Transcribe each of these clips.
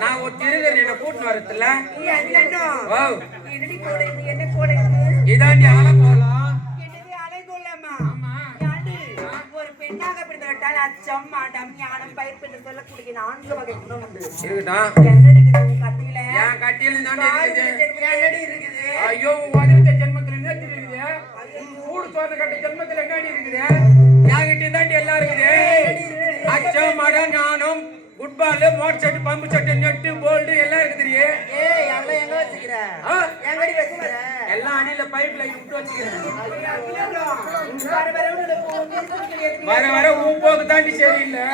நான் ஒரு திருகர் என்ன கூட்டு வரத்துல இதாண்டி அலை போலாம் ஒரு பெண்ணாக பிறந்தவட்டால் அச்சம் அடம் ஞானம் பயிர் என்று சொல்லக்கூடிய 4 வகை குணம் உண்டு. என் கட்டியில இருக்குது. ஐயோ பதினெட்டு ஜென்மத்துல என்ன தெரியுது? கூடு சோறு கட்ட ஜென்மத்துல என்னடி இருக்குது? என்கிட்ட தாண்டி எல்லாம் இருக்குது. அச்சம் அடம் ஞானம் football motor set pump set net bolt எல்லாம் இருக்குது. எல்லாம் அடியில பைப் லைன் விட்டு வச்சுக்கிறேன். வர வர உன் போக்கு தாண்டி சரியில்லை.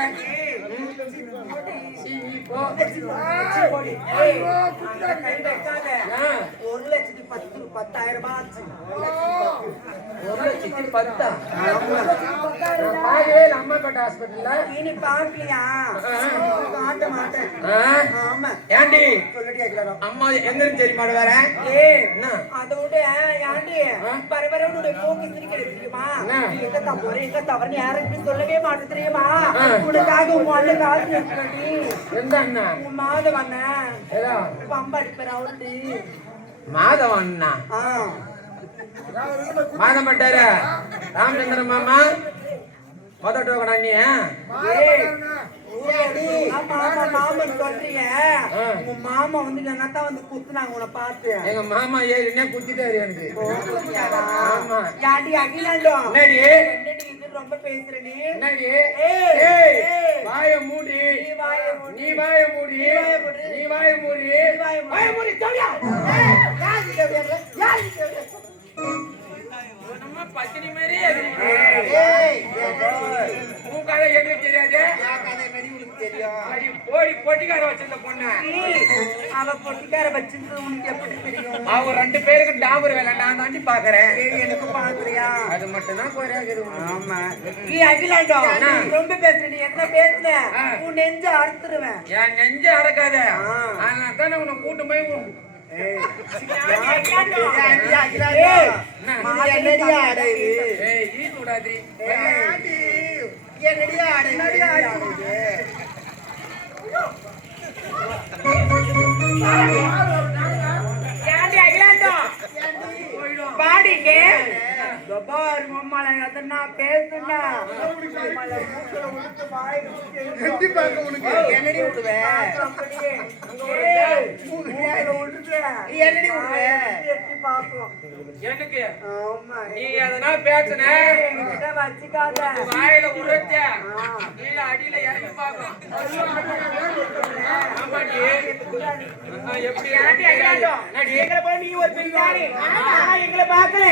அம்மா எங்க தெரியுமா வேற அதோட எங்க தவறு எங்க தவறு யாருக்கு சொல்லவே மாட்டேன் தெரியுமா? உனக்காக உன் காசு மாதவண்ணா பம்பு அடிப்பேன் அவரு மாதவண்ணா மாதம் பட்டாரு ராமச்சந்திர மாமா மொதட்டோக்கடா நீ மாமன் சொல்றீங்க உங்க மாமா வந்து என்னத்தான் வந்து குத்துனாங்க உன்னை பார்த்து. எங்க மாமா ஏறினே குத்திட்டாரு எனக்கு. ஆமா யாடி அகிலாண்டோ என்னடி ரொம்ப பேசுற நீ என்னடி வாய மூடி நீ வாய மூடி நீ வாய மூடி வாய மூடி சொல்லியா பத்தினி மாதிரி உன் கதை எனக்கு தெரியாது. போடி பொட்டிக்கார வச்சிருந்த பொண்ணு அவ பொட்டிக்கார வச்சிருந்தது உனக்கு எப்படி தெரியும்? அவ 2 பேருக்கு டாபர் வேலை நான் தாண்டி பாக்குறேன். எனக்கு பாக்குறியா? அது மட்டும் தான் குறையாது. ஆமா நீ அகிலாண்டோ ரொம்ப பேசுற. நீ என்ன பேசுன உன் நெஞ்ச அறுத்துருவேன். என் நெஞ்ச அடக்காத. அதனால தானே உன்னை கூட்டு போய் பாடிங்க நான் பேசுனா என்னடி விடுவேன் எனக்கு நீ எதனா பேசுன வச்சுக்காத வாயில உரத்த கீழே அடியில இறங்கி பார்க்கும். எப்படி எங்களை போய் நீ ஒரு பெண்ணாரு எங்களை பார்க்கல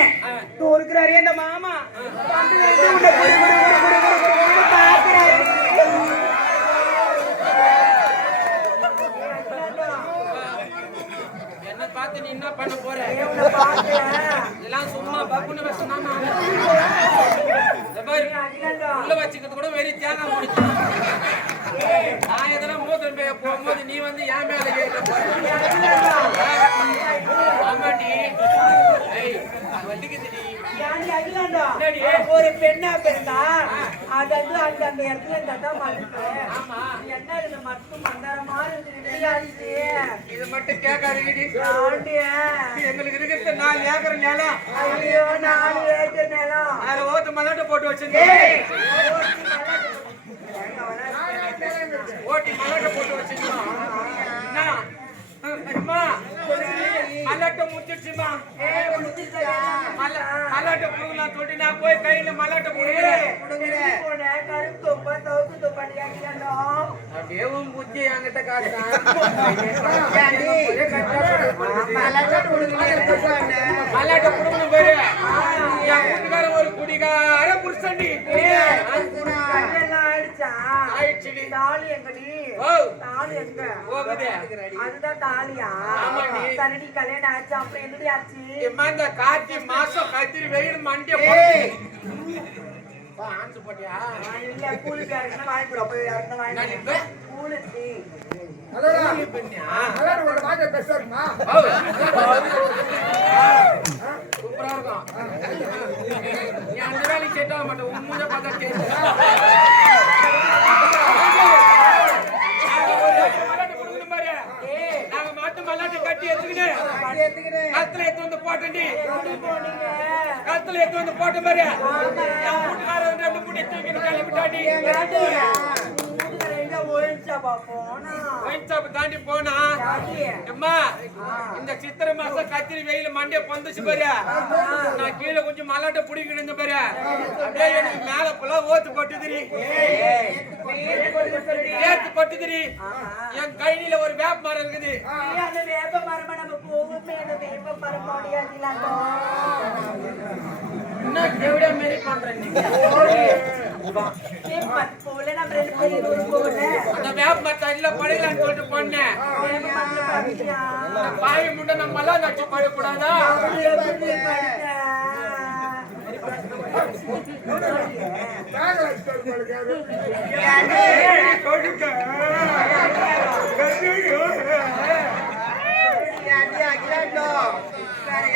இருக்கிறாரு அந்த மாமா பாக்குறாரு. என்ன பார்த்து நீ என்ன பண்ண போற? இதெல்லாம் சும்மா பக்குன்னு பேசினா உள்ள வச்சுக்கிறது கூட வெறி தேங்காய் முடிச்சு. நான் எதனா மூத்தம் போகும்போது நீ வந்து என் மேல ஏற்ற போற. ஆமாடி ஒரு பெண்ணா பிறந்தா அது அந்த இடத்துல இருந்தாதான் மறுப்பு. என்ன மட்டும் மந்தாரமா இருந்து இது மட்டும் கேட்காது. எங்களுக்கு இருக்கிறது 4 ஏக்கர் நிலம். ஐயோ 4 ஏக்கர் நிலம். அதுல ஓட்டு மல்லாட்ட போட்டு வச்சிருக்கேன். ஓட்டி மல்லாட்ட போட்டு வச்சிருக்கோம். மல்லாட்ட முடிச்சிருச்சுமா. மல்லாட்ட புடுங்கலாம் தொட்டு நான் போய் கையில மல்லாட்ட புடுங்குறேன். கருப்பு கொடுத்து பண்ணியாக்கியாலும் அப்படியே உன் புத்தி என்கிட்ட காட்டுறான். மல்லாட்டை கொடுக்கணும் மல்லாட்டை குடும்பம் பேரு என் வீட்டுக்காரன் ஒரு குடிகார புருஷன்டி. கல்யாணம் ஆயிடுச்சா ஆயிடுச்சுடி. தாலி எங்கடி ஓ தாலி எங்க போகுது. அதுதான் தாலியா ஆமாடி. சரிடி கல்யாணம் ஆச்சு அப்புறம் என்னடி ஆச்சு இம்மா இந்த கார்த்தி மாசம் கத்திரி வெயில் மண்டிய ஆன்சு போட்டியா? இல்ல கூலிக்கு யாருக்குன்னா வாங்கி கொடு போய் யாருக்குன்னா வாங்கி நான் இப்ப கூலிக்கு கூலி பெண்ணியா? ஓ. சூப்பரா இருக்கும். நீ அந்த வேலைக்கு செட் ஆக மாட்டேன். உன் மூஞ்ச பார்த்தா தெரியுது. மல்லாட்டை கொடுக்கணும் பாரு. நாங்க மட்டும் மல்லாட்டை கட்டி எடுத்துக்கிட்டு கத்துல எடுத்து வந்து போட்டேன்டி. கத்துல எடுத்து வந்து போட்ட பாரு. என் வீட்டுக்காரன் 2 மூட்டை தூக்கிட்டு கிளம்பிட்டாண்டி. ஒயின் ஷாப் தாண்டி போனா அம்மா இந்த சித்திரை மாசம் கத்திரி வெயில மண்டே பந்துச்சு பாரு. நான் கீழே கொஞ்சம் மல்லாட்டை பிடிக்கணும் இந்த பாரு. அப்படியே எனக்கு மேல புலா ஓத்து கொட்டுதிரி. ஏத்து கொட்டுதிரி. என் கையில ஒரு வேப்ப மரம் இருக்குது. என்ன தேவடா மாரி பண்றேன் நீங்க? அந்த வேப்ப மரத்தை இல்ல படையலான்னு சொல்லிட்டு போனேன். பாய் முண்டை நம்ம எல்லாம் நச்சு படக்கூடாதா?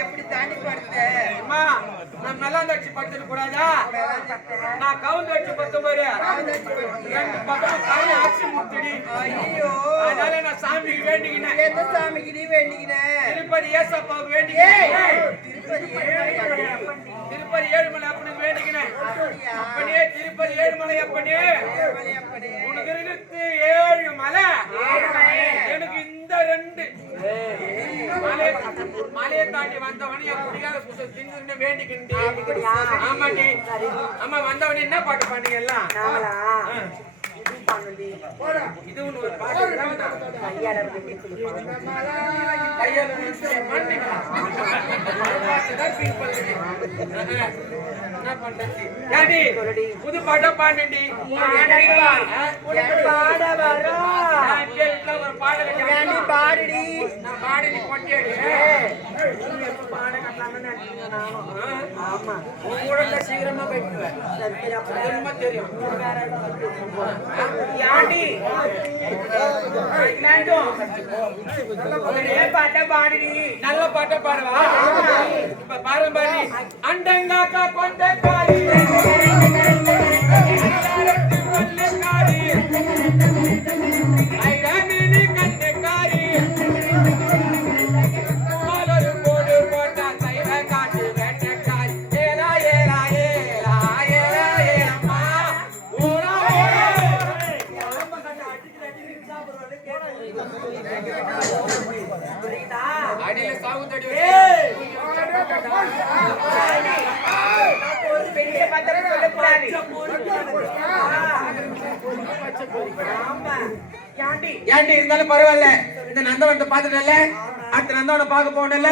எப்படி தாண்டி படுத்து நான் மெல்லாம் தச்சு படுத்துக்க கூடாதா? நான் கவுந்து வச்சு பத்து பாரு. 2 பக்கம் காய் ஆட்சி முட்டுடி. அதனால நான் சாமிக்கு வேண்டிக்கினேன். எந்த சாமிக்கு நீ வேண்டிக்கினேன் திருப்பதி ஏசப்பாவுக்கு வேண்டிக்கினேன். திருப்பதி திருப்பதி ஏழுமலை அப்பனுக்கு வேண்டிக்கினேன். அப்பனே திருப்பதி ஏழுமலை அப்பனே உனக்கு இருக்கு 7 மலை. எனக்கு இந்த 2 மலையை தாண்டி வந்தவனே என் குடிகார புத்தகம் தின்னு வேண்டிக்கின்றேன். ஆமாண்டி. ஆமா வந்தவனே என்ன பாட்டு பாடுங்க எல்லாம்? இது ஒரு பாட்டு புது பாட்டா பாண்டி பாட வரும் ஒரு பாடல் பாடுடி நான் பாடி கொட்டியடி. பாட கட்டலாம்னு ஆமா உங்களோட சீக்கிரமா போயிடுவேன். ரொம்ப தெரியும். யாண்டி பாட்ட பாடுடி நல்ல பாட்டை பாடுவா. இப்ப பாரு பாடி அண்டங்காக்கா கொண்ட காரி காரி ஐராமினி கண்ணு காரி ஒரு போடு போட்டா தைர காட்டு வேட்ட காரி ஏலா ஏலா ஏலா ஏலா ஏலம்மா ஊரா அடியில சாவுத்தடி பெரிய பத்திரம் சொல்ல போறாரு ஏன்டி இருந்தாலும் பரவாயில்ல. இந்த நந்தவனத்தை பாத்துட்டல அடுத்த நந்தவனை பார்க்க போகணும்ல.